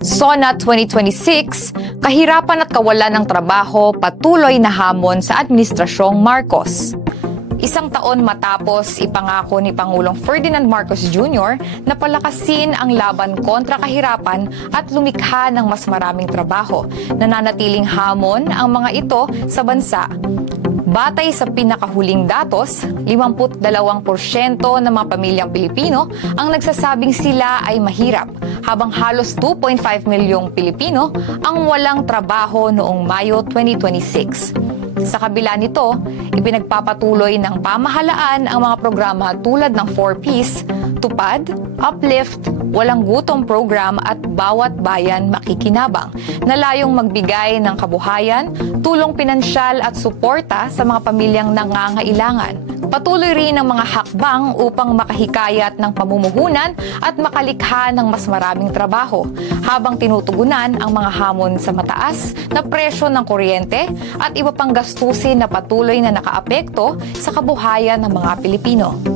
SONA 2026, kahirapan at kawalan ng trabaho patuloy na hamon sa Administrasyong Marcos. Isang taon matapos, ipangako ni Pangulong Ferdinand Marcos Jr. na palakasin ang laban kontra kahirapan at lumikha ng mas maraming trabaho. Nananatiling hamon ang mga ito sa bansa. Batay sa pinakahuling datos, 52% ng mga pamilyang Pilipino ang nagsasabing sila ay mahirap, habang halos 2.5 milyong Pilipino ang walang trabaho noong Mayo 2026. Sa kabila nito, ipinagpapatuloy ng pamahalaan ang mga programa tulad ng 4Ps, Tupad, Uplift, Walang Gutom Program at Bawat Bayan Makikinabang na layong magbigay ng kabuhayan, tulong pinansyal at suporta sa mga pamilyang nangangailangan. Patuloy rin ang mga hakbang upang makahikayat ng pamumuhunan at makalikha ng mas maraming trabaho habang tinutugunan ang mga hamon sa mataas na presyo ng kuryente at iba pang gastusin na patuloy na nakaapekto sa kabuhayan ng mga Pilipino.